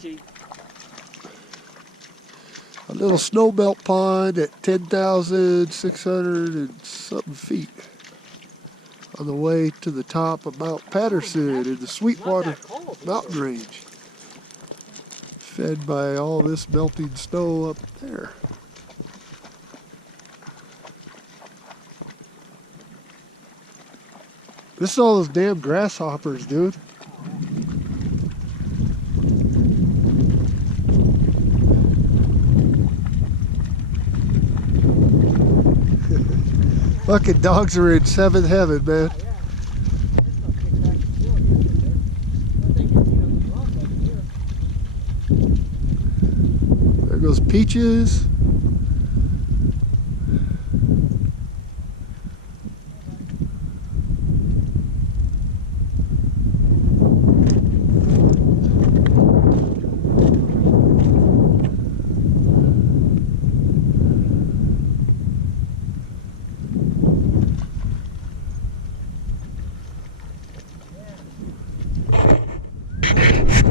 Fiji. A little snowmelt pond at 10,600 and something feet on the way to the top of Mount Patterson in the Sweetwater Mountain range, fed by all this melting snow up there. This is all those damn grasshoppers, dude. Fucking dogs are in seventh heaven, man. There goes Peaches.